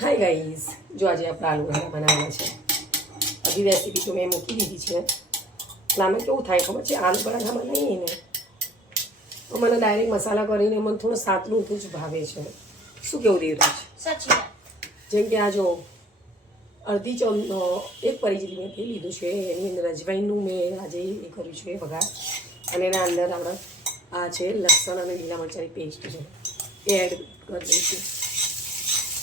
Hi guys, જો આજે આપણે આલુ પરાઠા બનાવવાના છે. બધી રેસીપી તો મેં મૂકી દીધી છે. પણ આમાં કેવું થાય ખબર છે, આલુ પરાઠા બનાવીએ ને તો મને ડાયરેક્ટ મસાલા કરીને મને થોડું સાતલું જ ભાવે છે. શું કેવું દેવરાજ? સાચી વાત. જેમ કે આ જો અડધી એક પરી જેટલી મેં પી લીધું છે. એની અંદર અજવાઈનનું મેં આજે એ કર્યું છે વઘાર, અને એના અંદર આપણે આ છે લસણ અને લીલા મરચાંની પેસ્ટ છે એ એડ કરી દઈશું.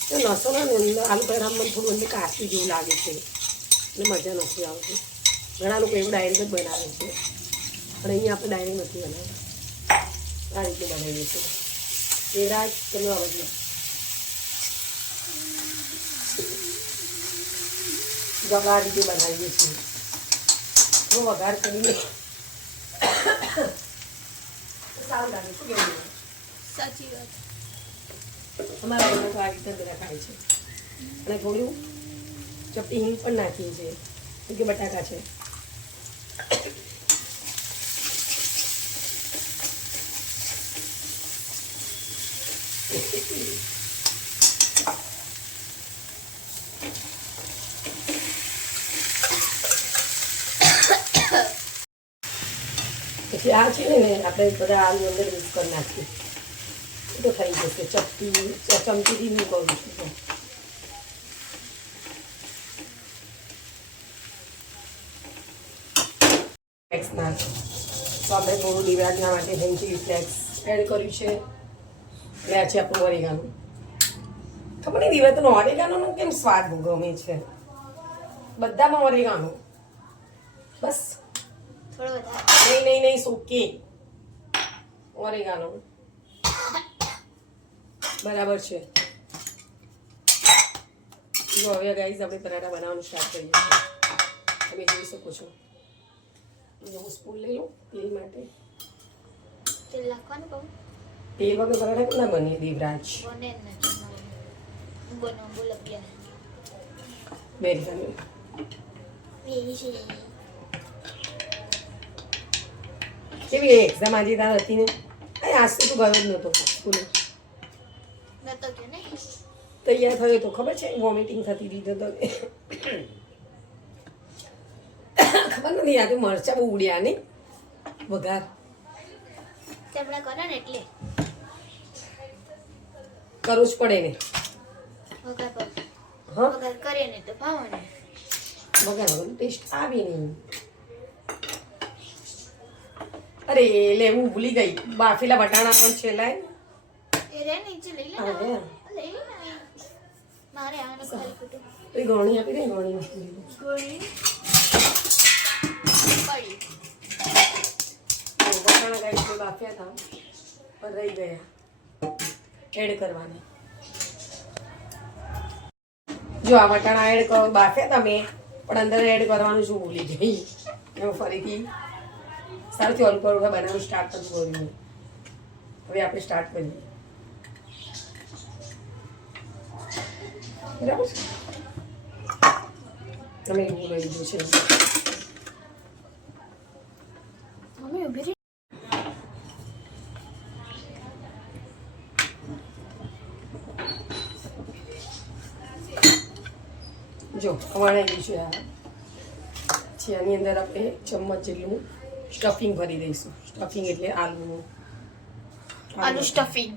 લસણ અને અંદર આલુ પરાઠામાં થોડું અંદર કાચું જેવું લાગે છે એટલે મજા નથી આવતી. ઘણા લોકો એવું ડાયરેક્ટ જ બનાવે છે, પણ અહીંયા આપણે ડાયરેક્ટ નથી બનાવતા. આ રીતે બનાવીએ છીએ. દેવરાજ, તમે આ બધું વઘાર રીતે બનાવીએ છીએ. તો વઘાર કરીને સારું લાગે. શું કહેવું? સાચી વાત. અમારા ઘરમાં તો આ રીતે બધા ખાય છે. અને થોડું ચપટી હિંગ પણ નાખીએ છીએ, કેમ કે બટાકા છે. પછી આ છે ને આપણે બધા આલુ અંદર મિક્સ કરી નાખીએ તો થઈ જશે. ચમચીથી હું કરું છું. ફ્લેક્સ નાખ તો આપણે થોડું લીવરાજના માટે ગ્રીન ચીલી ફ્લેક્સ એડ કર્યું છે. એટલે આ છે આપણું ઓરેગાનો. ખબર નહીં દીવરાજનો ઓરેગાનોનો કેમ સ્વાદ ગમે છે બધામાં ઓરેગાનો. બસ થોડો વધારે. નહીં સોકે ઓરેગાનો બરાબર છે. જો હવે ગાઈઝ આપણે પરાઠા બનાવવાનું સ્ટાર્ટ કરીએ છીએ. તમે જોઈ શકો છો. હું સ્પૂન લઈ લઉં તેલ માટે. તેલ નાખવાનું કહું? તેલ વગર પરાઠા કેટલા બનીએ દેવરાજ? બને જ નથી. બનો બોલ અભ્યાસ વેરી ફની. કેવી એક્ઝામ આજે તાર હતી ને? આજ તો તું ગયો જ નહોતો સ્કૂલે. નતો કે ને તૈયાર થયો તો ખબર છે, વોમિટિંગ થતી હતી તો ખબર નથી. આ તો મરચા બહુ ઉડ્યા ને વઘાર તેમણે કરે ને એટલે કરવું જ પડે ને. વઘાર પર હા, વઘાર કરે ને તો ભાવે ને. વઘાર વગર ટેસ્ટ આવે નહીં. અરે લેવું ભૂલી ગઈ. બાફેલા વટાણા પણ છે. લાય એ રે નીચે લઈ લે ને. હા, લઈ લે ને. મારે આને ખાલી ખોટું એ ગોણી આપી દે. ગોણી મૂકી ગોળી પડી. વટાણા ગાઈ તો બાફ્યા હતા પણ રહી ગયા એડ કરવાના. જો આ વટાણા એડ કરો બાફ્યા હતા મેં, પણ અંદર એડ કરવાનું શું ભૂલી ગઈ. એમાં ફરીથી સારું ઓલું પર બનાવવાનું સ્ટાર્ટ નથી કર્યું. હવે આપણે સ્ટાર્ટ કરીએ. બરાબર છે. તમે એવું લઈ લીધું છે. મમ્મી ઉભી રહી. જો વણાઈ છે આ. પછી આની અંદર આપણે ચમચ જેટલું સ્ટફિંગ ભરી દઈશું. સ્ટફિંગ એટલે આલુ સ્ટફિંગ.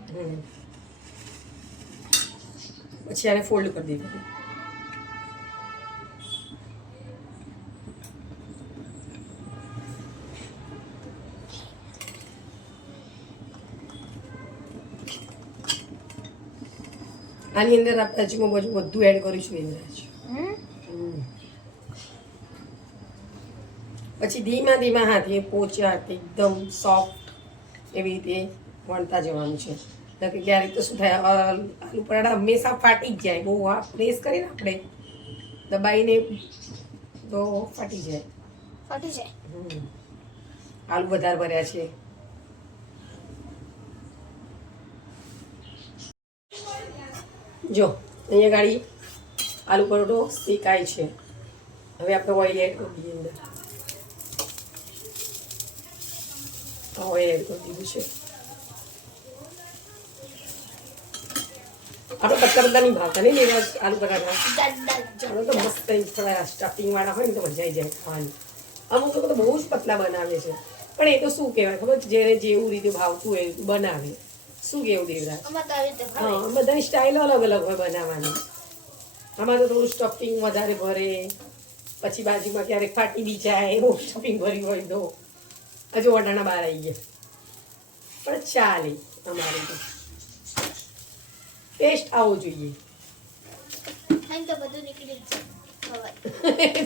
પછી આને ફોલ્ડ કરી દીધું. આની અંદર આપણે હજી બધું એડ કરીશું ઇન્દ્રાજ. પછી ધીમા ધીમા હાથે પોચા હાથે એકદમ સોફ્ટ એવી રીતે વણતા જવાનું છે. એટલે ક્યારેક તો શું થાય, આલુ પરાઠા હંમેશા ફાટી જ જાય. બહુ આ પ્રેસ કરીને આપણે દબાઈને તો ફાટી જાય. ફાટી જાય. આલુ વધારે ભર્યા છે. જો અહીંયા ગાડી આલુ પરોઠો શેકાય છે. હવે આપણે ઓઇલ એડ કરી દઈએ અંદર. ઓઇલ એડ કરી દીધું છે. આપણે પતલા નહીં ભાવતા નહીં એવા આલુ પરાઠા જાડા આપણે તો મસ્ત થોડા સ્ટફિંગ વાળા હોય ને તો મજા આવી જાય ખાવાની. અમુક લોકો તો બહુ જ પતલા બનાવે છે પણ એ તો શું કહેવાય ખબર જેને જેવું રીતે ભાવતું હોય એવું બનાવે. શું કેવું દેવરાજ? અમાર તો આવી રીતે ભાવે. હા બધાની સ્ટાઇલ અલગ અલગ હોય બનાવવાની. આમાં તો થોડું સ્ટફિંગ વધારે ભરે, પછી બાજુમાં ક્યારેક ફાટી બી જાય એવું સ્ટફિંગ ભર્યું હોય તો. હજુ વટાણા બહાર આવી ગયા પણ ચાલે. અમારે તો ટેસ્ટ આવવો જોઈએ. ખાઈને તો બધું નીકળી જ જાય ખવાય.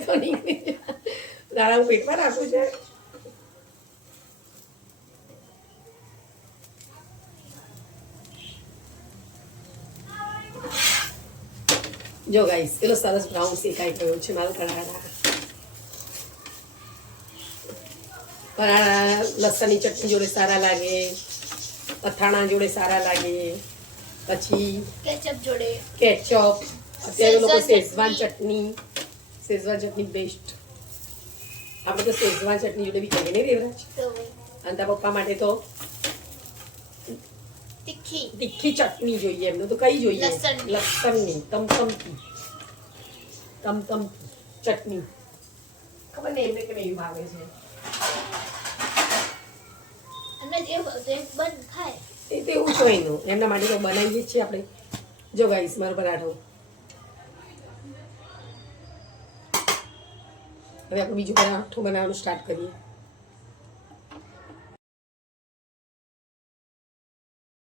તો નીકળી જાય. દાડા હું પેટમાં રાખું છે. જો ગાઈસ પેલો સરસ બ્રાઉન શેકાઈ ગયો છે મારો પરાઠા. પરાઠા લસણની ચટણી જોડે સારા લાગે, અથાણા જોડે સારા લાગે, પછી કેચઅપ જોડે કેચઅપ, અત્યારે લોકો શેઝવાન શેઝવાન ચટણી બેસ્ટ. આપણે તો શેઝવાન ચટણી જોડે બી ખાઈએ નહીં દેવરાજ? તો અને તારા પપ્પા માટે તો તીખી તીખી ચટણી જોઈએ. એમને તો કઈ જોઈએ? લસણની. લસણની તમતમતી ચટણી. ખબર નહીં એમને કેમ એવી ભાવે છે. અને જે બંધ ખાય એ તો એવું જ હોય એનું. એમના માટે તો બનાવીએ જ છીએ આપણે. જો ગાઈસ મારો પરાઠો. હવે આપણે બીજું પરાઠું બનાવવાનું સ્ટાર્ટ કરીએ.